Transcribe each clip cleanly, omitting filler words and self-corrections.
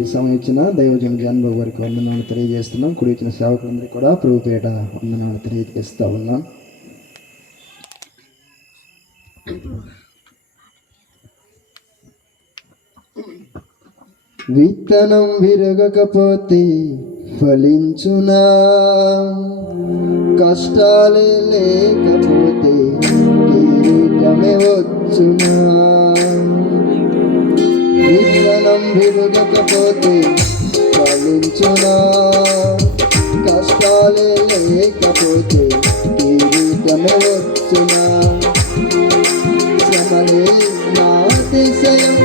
ఈ సమయం ఇచ్చిన దైవజన జాన్బాబు వారికి వందనాలు తెలియజేస్తున్నాం. కుడి ఇచ్చిన సేవకులందరికీ కూడా ప్రభు పేట వందనాలు తెలియజేస్తా ఉన్నాం. విత్తనం విరగకపోతే ఫలించునా, కష్టాలే లేకపోతే కిరీటమే వచ్చునా. విత్తనం విరగకపోతే ఫలించునా, కష్టాలే లేకపోతే కిరీటమే వచ్చునా. శ్రమలే నా అతిశయం,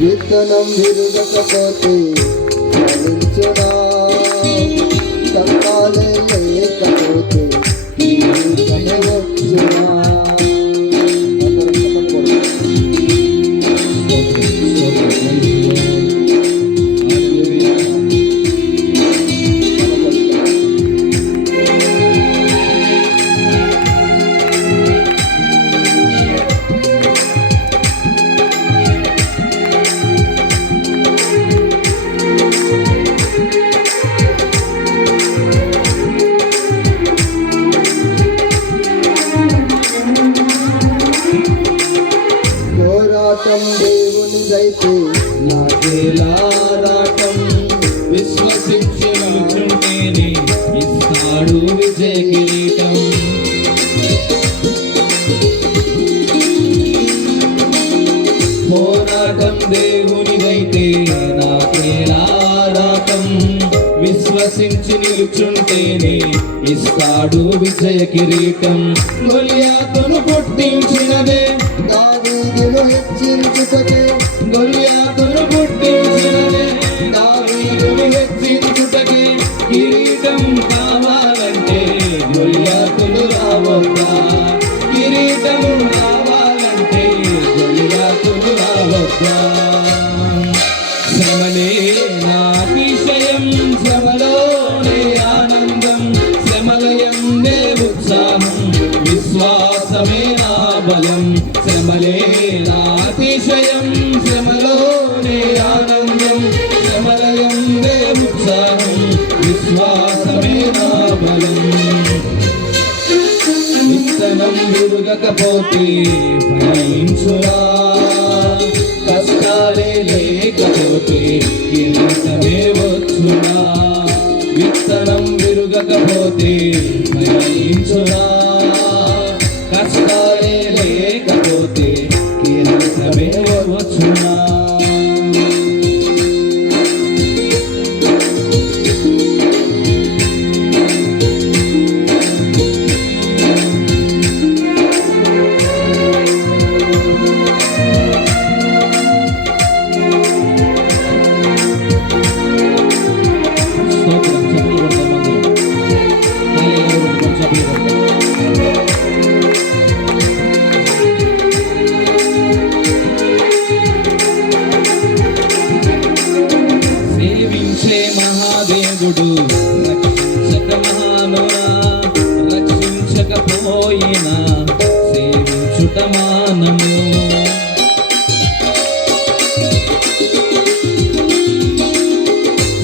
విత్తనం విరగకపోతే ఫలించునా, కష్టాలే లేకపోతే కిరీటమే వచ్చునా. దేవునిదైతే నాకేలారాటం, విశ్వసించి నిలుచుంటేనే ఇస్తాడు విజయ కిరీటం. పోరాటం దేవునిదైతే నాకేలారాటం, విశ్వసించి నిలుచుంటేనే ఇస్తాడు విజయ కిరీటం. గొలియాతును పుట్టించినదే దావీదును హెచ్చించుటకే, గొలియాతును పుట్టించినదే దావీదును హెచ్చించుటకే. కిరీటం కావాలంటే గొలియాతులు రావద్దా, కిరీటం కావాలంటే గొలియాతులు రావద్దా. శ్రమలే నా అతిశయం, శ్రమలోనే ఆనందం, శ్రమలయందే ఉత్సాహం, విశ్వాసమే నా బలం. శ్రమలే నా అతిశయం, శ్రమలోనే ఆనందం, శ్రమలయందే ఉత్సాహం, విశ్వాసమే నా బలం. విత్తనం విరగకపోతే ఫలించునా, కష్టాలే లేకపోతే కిరీటమే వచ్చునా. విత్తనం విరగకపోతే ఫలించునా, కష్టాలే లేకపోతే కిరీటమే వచ్చునా. మహాదేవుడు రక్షించక మానునా, రక్షించకపోయినా సేవించుట మానము.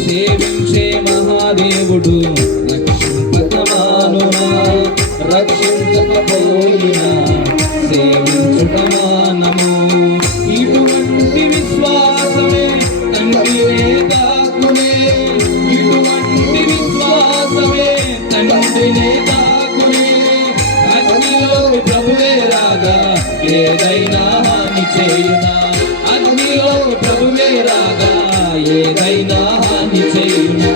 సేవించే మహాదేవుడు రక్షింపక మానునా, రక్షించకపోయినా సేవించుట మానము. ఇటువంటి విశ్వాసమే తండ్రినే దాకునే, ఇటువంటి విశ్వాసమే తండ్రినే దాకునే. అగ్నిలోకి ప్రభువే రాగా ఏదైనా హాని చేయునా, అగ్నిలోకి ప్రభువే రాగా ఏదైనా హాని చేయునా.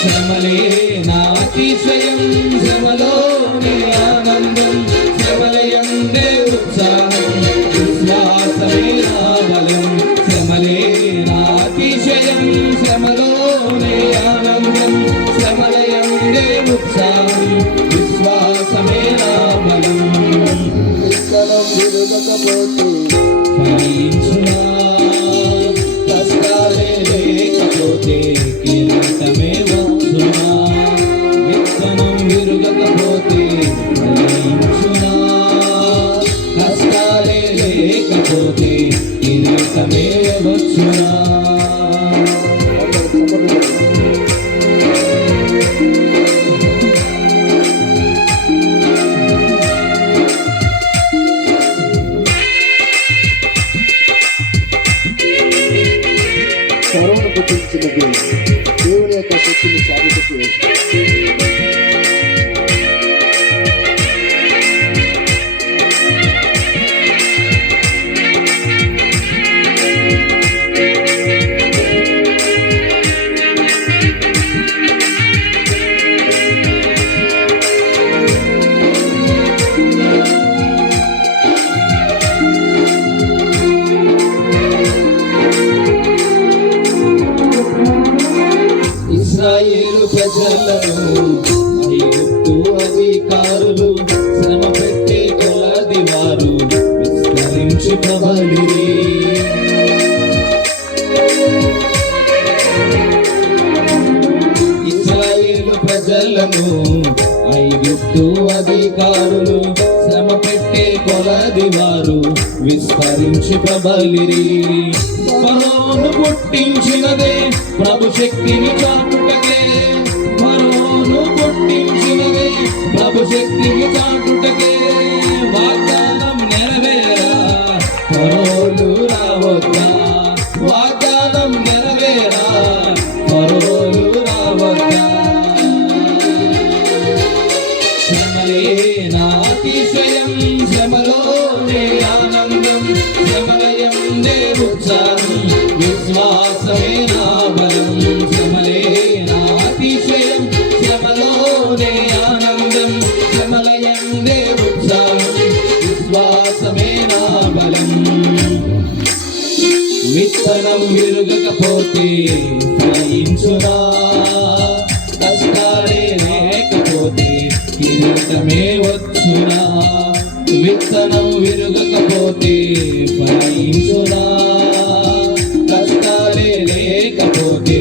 శ్రమలే నా అతిశయం, శ్రమలోనే ఆనందం, శ్రమలయందే ఉత్సాహం, విశ్వాసమే నా బలం. శ్రమలే నా అతిశయం, శ్రమలోనే ఆనందం, శ్రమలయందే ఉత్సాహం, విశ్వాసం విరగకపోతే ఫలించునా, కష్టాలే లేకపోతే కిరీటమే వచ్చునా, విత్తనం విరగకపోతే ఫలించునా, కష్టాలే లేకపోతే కిరీటమే వచ్చునా. ఫరోను పుట్టించినది దేవుని యొక్క శక్తిని సాధించి ఇశ్రాయేలు ప్రజలను ఐగుప్తు అధికారులు శ్రమ పెట్టే కొలది వారు విస్తరించి ప్రబలిరి. ఇశ్రాయేలు ప్రజలను ఐగుప్తు అధికారులు శ్రమ పెట్టే కొలది వారు విస్తరించి ప్రబలిరి. ఫరోను పుట్టించినదే ప్రభు శక్తిని చాటుటకే, ఫరోను పుట్టించినదే ప్రభు శక్తిని చాటుటకే. వాగ్దానం నెరవేరా ఫరోలు రావద్దా, వాగ్దానం నెరవేరా ఫరోలు రావద్దా. శ్రమలే నా అతిశయం, శ్రమలోనే ఆనందం, శ్రమలయందే ఉత్సాహం, విశ్వాసమే నా బలం. శ్రమలే నా అతిశయం, శ్రమలోనే ఆనందం, శ్రమలయందే ఉత్సాహం, విశ్వాసమే నా బలం. విత్తనం విరగకపోతే ఫలించునా, కష్టాలే లేకపోతే కిరీటమే వచ్చునా, విత్తనం విరగకపోతే ఫలించునా, కష్టాలే లేకపోతే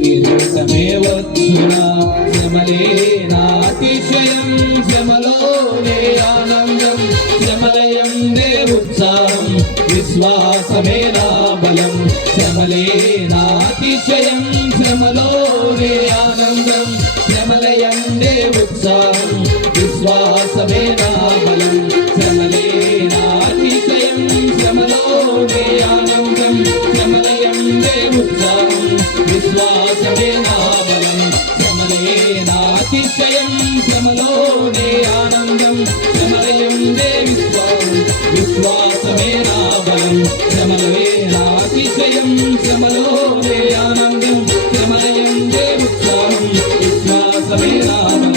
కిరీటమే వచ్చునా. శ్రమలే నా అతిశయం, శ్రమలోనే ఆనందం, శ్రమలయందే ఉత్సాహం, విశ్వాసమే నా బలం. శ్రమలే నా అతిశయం, శ్రమలోనే ఆనందం, శ్రమలయందే ఉత్సాహం, విశ్వాసమే నా బలం. శ్రమలే నా అతిశయం, శ్రమలోనే ఆనందం, శ్రమలయందే ఉత్సాహం, విశ్వాసమే నా బలం. శ్రమలే నా అతిశయం, శ్రమలోనే ఆనందం, శ్రమలయందే విశ్వాసం, విశ్వాసమే నా బలం. శ్రమలే నా అతిశయం, శ్రమలోనే ఆనందం, శ్రమలయందే ఉత్సాహం, విశ్వాసమే నా బలం.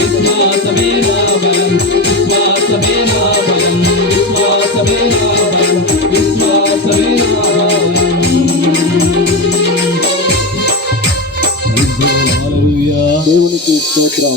విశ్వాసమే నా బలం, విశ్వాసమే నా బలం, విశ్వాసమే నా బలం, విశ్వాసమే నా బలం. దేవునికి స్తోత్రం.